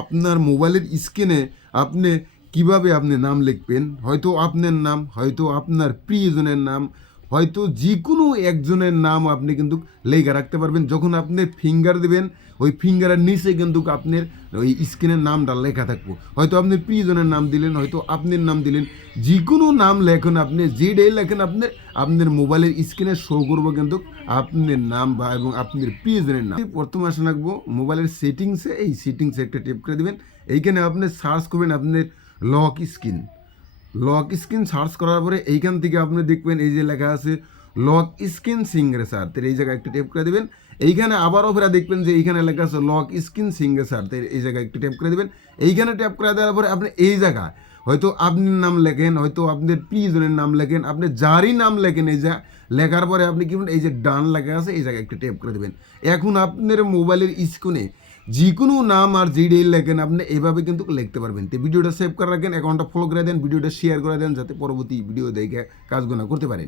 আপনার মোবাইলের স্ক্রিনে আপনি কিভাবে আপনি নাম লিখবেন, হয়তো আপনার নাম, হয়তো আপনার প্রিয়জনের নাম, হয়তো যে কোনো একজনের নাম আপনি কিন্তু লেখা রাখতে পারবেন। যখন আপনি ফিঙ্গার দিবেন ওই ফিঙ্গারের নিচে কিন্তু আপনার ওই স্ক্রিনের নামটা লেখা থাকবো। হয়তো আপনি প্রিয়জনের নাম দিলেন, হয়তো আপনার নাম দিলেন, যে কোনো নাম লেখেন আপনি, যেটাই লেখেন আপনার আপনার মোবাইলের স্ক্রিনে শো করবো কিন্তু আপনার নাম বা এবং আপনার প্রিয়জনের নাম। প্রথমে আসে রাখবো মোবাইলের সেটিংসে, এই সেটিংসে একটা টেপ করে দেবেন। এইখানে আপনি সার্চ করবেন আপনার lock screen. Lock screen search করার পরে এইখান থেকে আপনি দেখবেন এই যে লেখা আছে লক স্ক্রিন সিংরেসার, তো এই জায়গায় একটু টেপ করে দেবেন। এইখানে আবারও ফেরা দেখবেন যে এইখানে লেখা আছে লক স্ক্রিন সিংরেসার, তো এই জায়গায় একটু টেপ করে দেবেন। এইখানে ট্যাপ করে দেওয়ার পরে আপনি এই জায়গায় হয়তো আপনার নাম লেখেন, হয়তো আপনার প্রিয়জনের নাম লেখেন, আপনি যারই নাম লেখেন এই যা লেখার পরে আপনি কি এই যে ডান লেখা আছে এই জায়গায় একটু টেপ করে দেবেন। এখন আপনার মোবাইলের স্ক্রিনে যে কোনো নাম আর যেটাই লেখেন আপনি এভাবে কিন্তু লিখতে পারবেন। তো ভিডিওটা সেভ করে রাখেন, অ্যাকাউন্টটা ফলো করে দেন, ভিডিওটা শেয়ার করে দেন যাতে পরবর্তী ভিডিও দেখে কাজগুলো করতে পারেন।